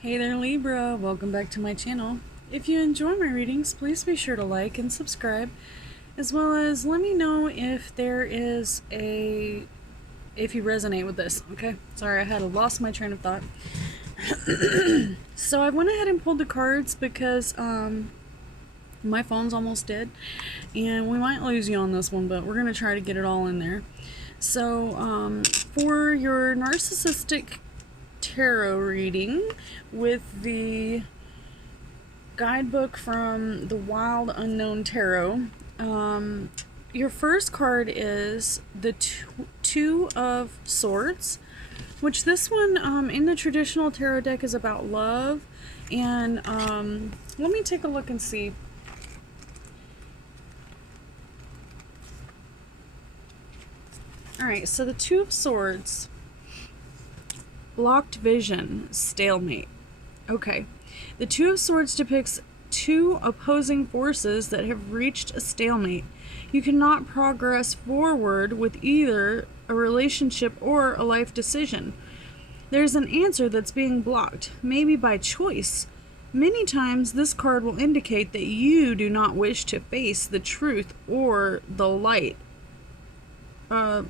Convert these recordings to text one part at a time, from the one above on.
Hey there Libra, welcome back to my channel. If you enjoy my readings, please be sure to like and subscribe, as well as let me know if if you resonate with this, okay? Sorry, I had lost my train of thought. So I went ahead and pulled the cards because my phone's almost dead, and we might lose you on this one, but we're going to try to get it all in there. So for your Narcissistic Tarot reading with the guidebook from the Wild Unknown Tarot, your first card is the Two of Swords, which this one in the traditional tarot deck is about love. And let me take a look and see. Alright, so the Two of Swords, blocked vision, stalemate. Okay. The Two of Swords depicts two opposing forces that have reached a stalemate. You cannot progress forward with either a relationship or a life decision. There's an answer that's being blocked, maybe by choice. Many times this card will indicate that you do not wish to face the truth or the light. That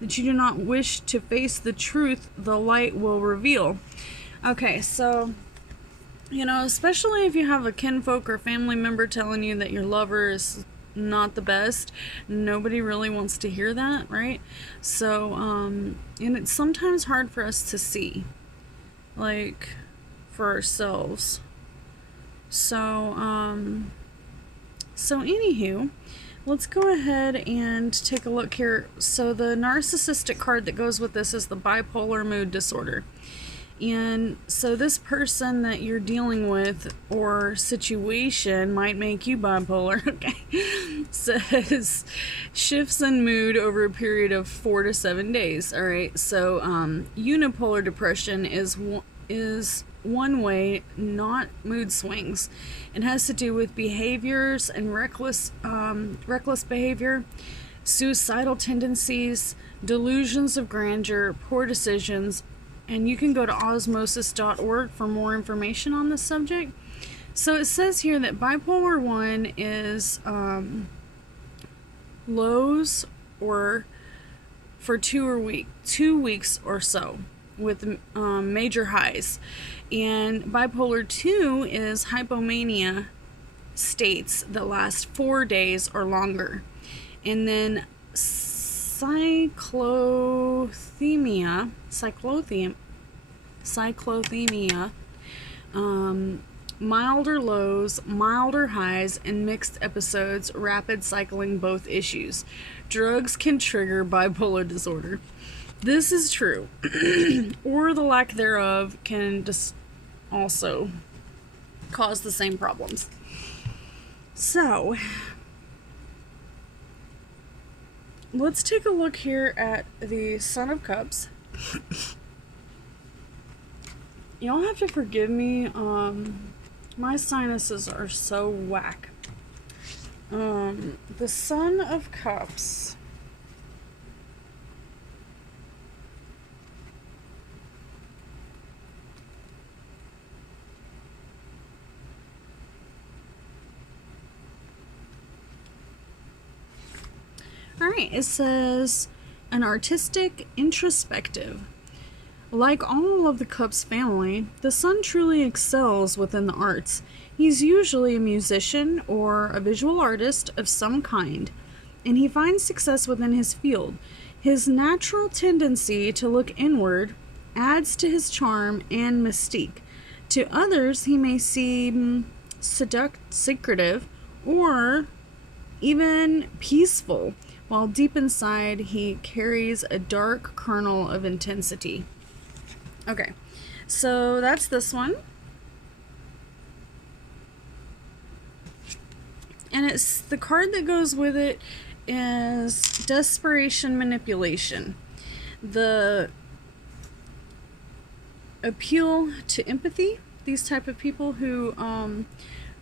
you do not wish to face the truth the light will reveal. Okay, so, especially if you have a kinfolk or family member telling you that your lover is not the best, nobody really wants to hear that, right? So, and it's sometimes hard for us to see, like, for ourselves. So, anywho, let's go ahead and take a look here. So the narcissistic card that goes with this is the bipolar mood disorder. And so this person that you're dealing with or situation might make you bipolar, okay? Says shifts in mood over a period of 4 to 7 days, all right? So unipolar depression is one way, not mood swings. It has to do with behaviors and reckless behavior, suicidal tendencies, delusions of grandeur, poor decisions, and you can go to osmosis.org for more information on this subject. So it says here that bipolar 1 is lows or for 2 weeks or so, with major highs. And bipolar 2 is hypomania states that last 4 days or longer. And then cyclothymia, milder lows, milder highs, and mixed episodes, rapid cycling, both issues. Drugs can trigger bipolar disorder. This is true, or the lack thereof can just also cause the same problems. So, let's take a look here at the Son of Cups. Y'all have to forgive me, my sinuses are so whack. The Son of Cups. Alright, it says, an artistic, introspective. Like all of the Cups family, the Sun truly excels within the arts. He's usually a musician or a visual artist of some kind, and he finds success within his field. His natural tendency to look inward adds to his charm and mystique. To others, he may seem secretive or even peaceful, while deep inside he carries a dark kernel of intensity. Okay, so that's this one. And it's the card that goes with it is Desperation Manipulation. The appeal to empathy. These type of people who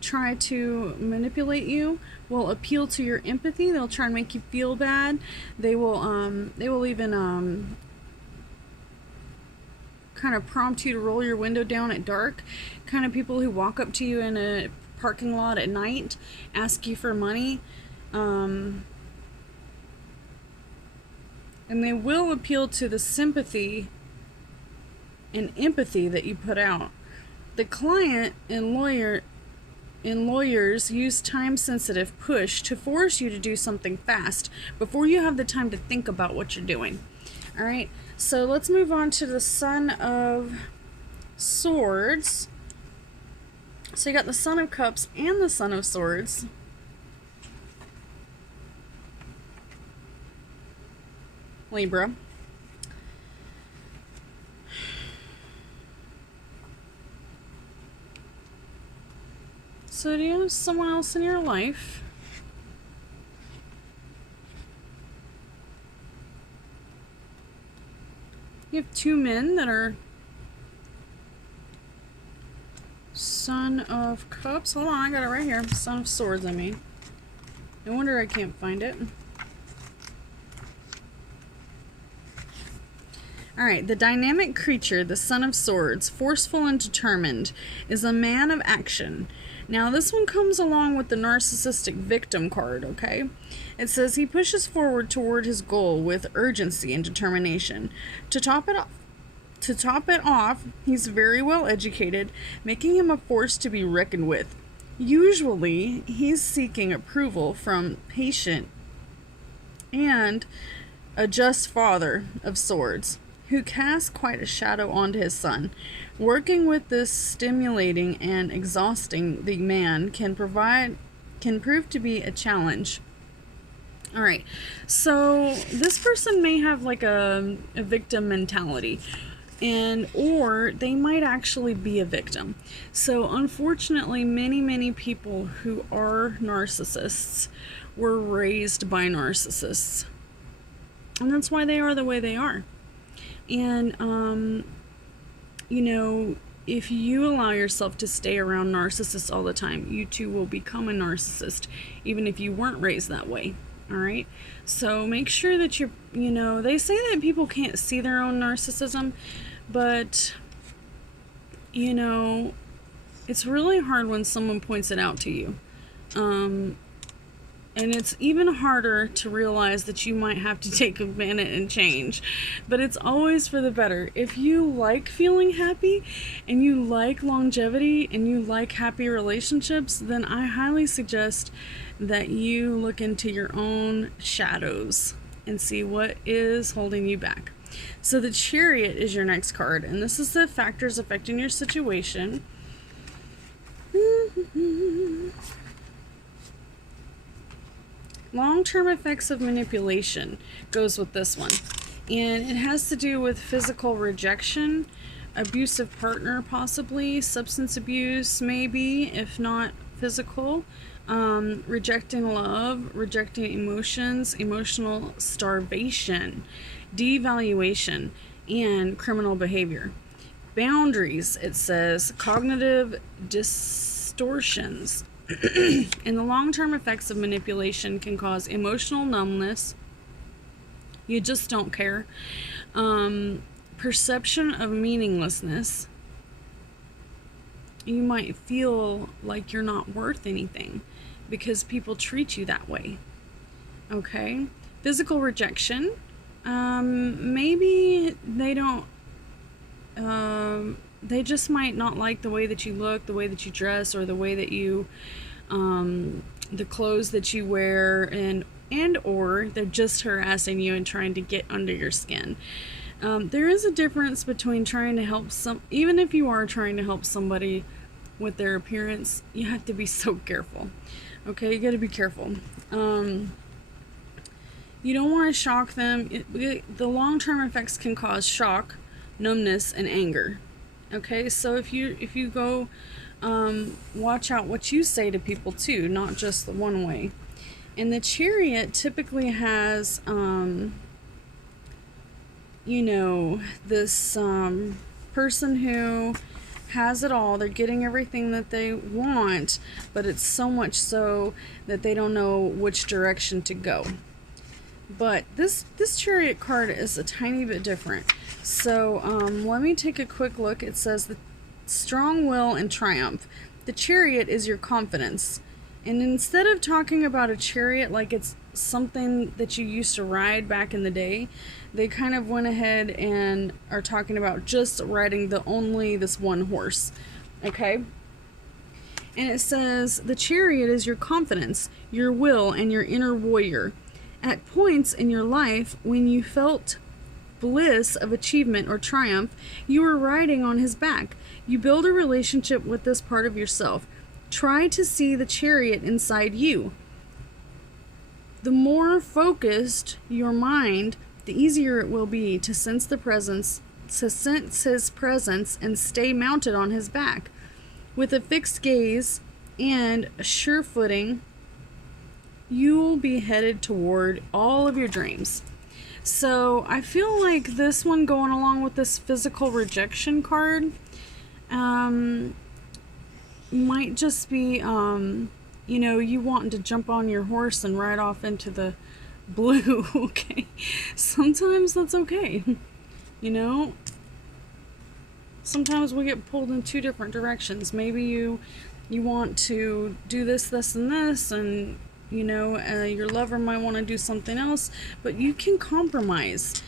try to manipulate you will appeal to your empathy. They'll try and make you feel bad. They will even kind of prompt you to roll your window down at dark, kind of people who walk up to you in a parking lot at night, ask you for money, and they will appeal to the sympathy and empathy that you put out. The client and lawyers use time-sensitive push to force you to do something fast before you have the time to think about what you're doing. All right, so let's move on to the Son of Swords. So you got the Son of Cups and the Son of Swords. Libra. So do you have someone else in your life? You have two men that are Son of Cups. Hold on, I got it right here. Son of Swords, I mean. No wonder I can't find it. Alright, the dynamic creature, the Son of Swords, forceful and determined, is a man of action. Now, this one comes along with the narcissistic victim card, okay? It says he pushes forward toward his goal with urgency and determination. To top it off, he's very well educated, making him a force to be reckoned with. Usually, he's seeking approval from patient and a just father of swords, who casts quite a shadow onto his son. Working with this stimulating and exhausting the man can prove to be a challenge. All right, so this person may have like a victim mentality, or they might actually be a victim. So unfortunately, many people who are narcissists were raised by narcissists, and that's why they are the way they are. And you know, if you allow yourself to stay around narcissists all the time, you too will become a narcissist, even if you weren't raised that way. All right, so make sure that you know, they say that people can't see their own narcissism, but you know, it's really hard when someone points it out to you. And it's even harder to realize that you might have to take a minute and change. But it's always for the better. If you like feeling happy, and you like longevity, and you like happy relationships, then I highly suggest that you look into your own shadows and see what is holding you back. So the Chariot is your next card, and this is the factors affecting your situation. Long-term effects of manipulation goes with this one, and it has to do with physical rejection, abusive partner possibly, substance abuse maybe, if not physical, rejecting love, rejecting emotions, emotional starvation, devaluation, and criminal behavior. Boundaries, it says, cognitive distortions. And the long-term effects of manipulation can cause emotional numbness. You just don't care. Perception of meaninglessness. You might feel like you're not worth anything because people treat you that way. Okay? Physical rejection. Maybe they don't... they just might not like the way that you look, the way that you dress, or the way that you, the clothes that you wear, and or they're just harassing you and trying to get under your skin. There is a difference between trying to help even if you are trying to help somebody with their appearance, you have to be so careful. Okay, you got to be careful. You don't want to shock them. The long-term effects can cause shock, numbness, and anger. Okay, so if you go, watch out what you say to people too, not just the one way. And the Chariot typically has, you know, this person who has it all. They're getting everything that they want, but it's so much so that they don't know which direction to go. But this Chariot card is a tiny bit different. So let me take a quick look. It says the strong will and triumph. The Chariot is your confidence. And instead of talking about a chariot like it's something that you used to ride back in the day, they kind of went ahead and are talking about just riding only this one horse. Okay? And it says the Chariot is your confidence, your will, and your inner warrior. At points in your life when you felt bliss of achievement or triumph, you were riding on his back. You build a relationship with this part of yourself. Try to see the Chariot inside you. The more focused your mind, the easier it will be to sense his presence and stay mounted on his back. With a fixed gaze and a sure footing, you'll be headed toward all of your dreams. So I feel like this one going along with this physical rejection card might just be, you wanting to jump on your horse and ride off into the blue. Okay. Sometimes that's okay. Sometimes we get pulled in two different directions. Maybe you want to do this, and this, and your lover might want to do something else, but you can compromise.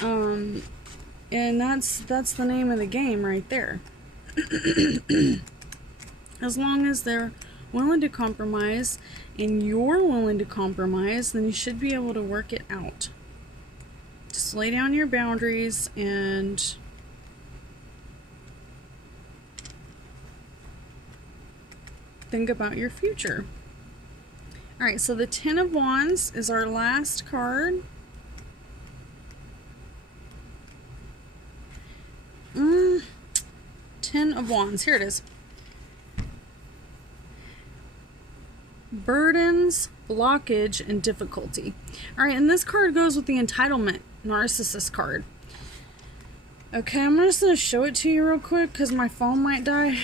And that's the name of the game right there. As long as they're willing to compromise and you're willing to compromise, then you should be able to work it out. Just lay down your boundaries and think about your future. Alright, so the Ten of Wands is our last card. Ten of Wands. Here it is. Burdens, blockage, and difficulty. Alright, and this card goes with the entitlement narcissist card. Okay, I'm just going to show it to you real quick because my phone might die.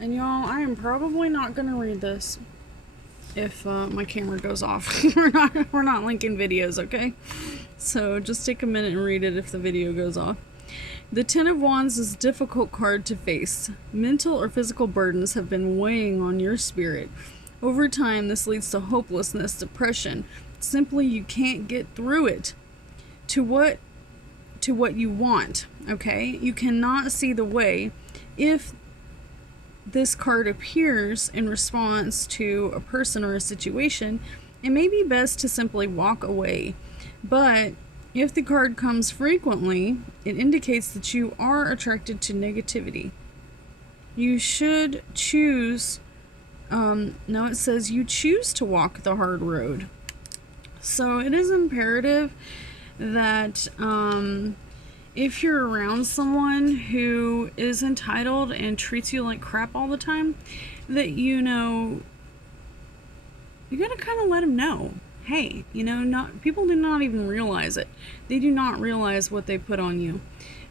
And y'all, I am probably not going to read this if my camera goes off. We're not linking videos, okay? So just take a minute and read it if the video goes off. The Ten of Wands is a difficult card to face. Mental or physical burdens have been weighing on your spirit. Over time, this leads to hopelessness, depression. Simply, you can't get through it. To what you want, okay? You cannot see the way. If this card appears in response to a person or a situation, it may be best to simply walk away. But if the card comes frequently, it indicates that you are attracted to negativity. You should choose, it says you choose to walk the hard road. So it is imperative that if you're around someone who is entitled and treats you like crap all the time, that you gotta kind of let them know. Hey, people do not even realize it. They do not realize what they put on you.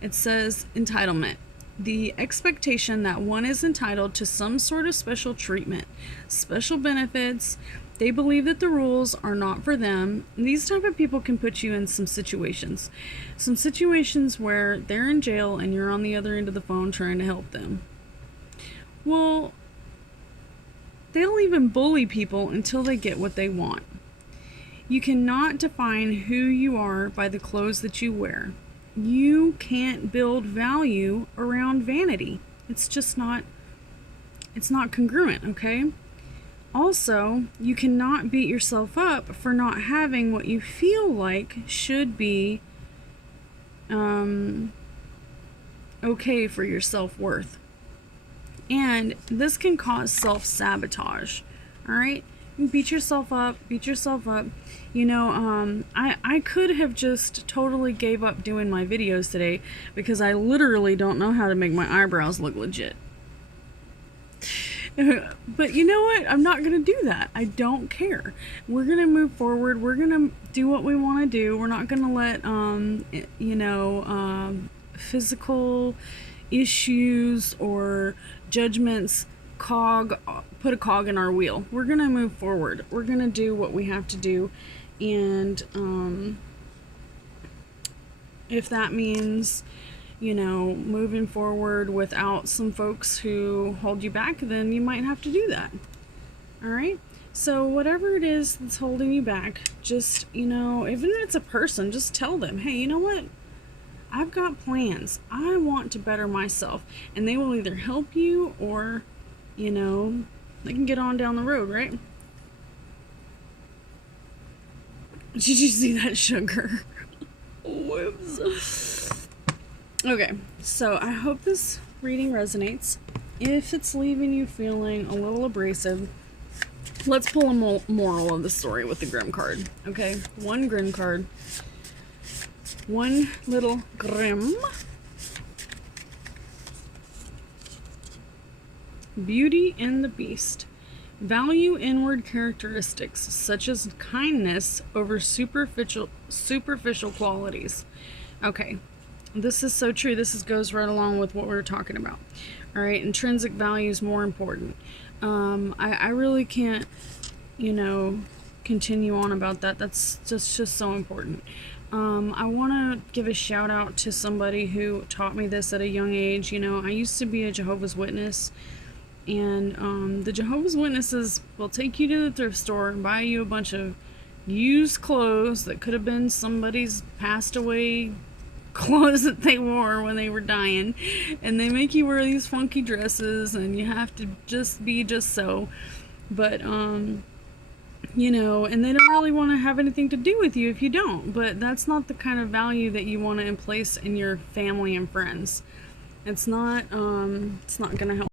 It says entitlement. The expectation that one is entitled to some sort of special treatment, special benefits. They believe that the rules are not for them. These type of people can put you in some situations. Some situations where they're in jail and you're on the other end of the phone trying to help them. Well, they'll even bully people until they get what they want. You cannot define who you are by the clothes that you wear. You can't build value around vanity. It's just not, it's not congruent, okay? Also, you cannot beat yourself up for not having what you feel like should be okay for your self-worth. And this can cause self-sabotage, all right? Beat yourself up. I could have just totally gave up doing my videos today because I literally don't know how to make my eyebrows look legit. But you know what? I'm not going to do that. I don't care. We're going to move forward. We're going to do what we want to do. We're not going to let, physical issues or judgments put a cog in our wheel. We're going to move forward. We're going to do what we have to do. And if that means, you know, moving forward without some folks who hold you back, then you might have to do that. All right? So whatever it is that's holding you back, just, you know, even if it's a person, just tell them, hey, you know what? I've got plans. I want to better myself. And they will either help you or, you know, they can get on down the road, right? Did you see that, sugar? Whoops. Okay, so I hope this reading resonates. If it's leaving you feeling a little abrasive, let's pull a moral of the story with the Grim card. Okay, one Grim card. One little Grim. Beauty and the Beast. Value inward characteristics such as kindness over superficial qualities. Okay, this is so true. This goes right along with what we were talking about. All right, intrinsic value is more important. I really can't, you know, continue on about that. That's just so important. I want to give a shout out to somebody who taught me this at a young age. You know, I used to be a Jehovah's Witness. And the Jehovah's Witnesses will take you to the thrift store and buy you a bunch of used clothes that could have been somebody's passed away clothes that they wore when they were dying. And they make you wear these funky dresses and you have to just be just so. But, you know, and they don't really want to have anything to do with you if you don't. But that's not the kind of value that you want to place in your family and friends. It's not gonna help.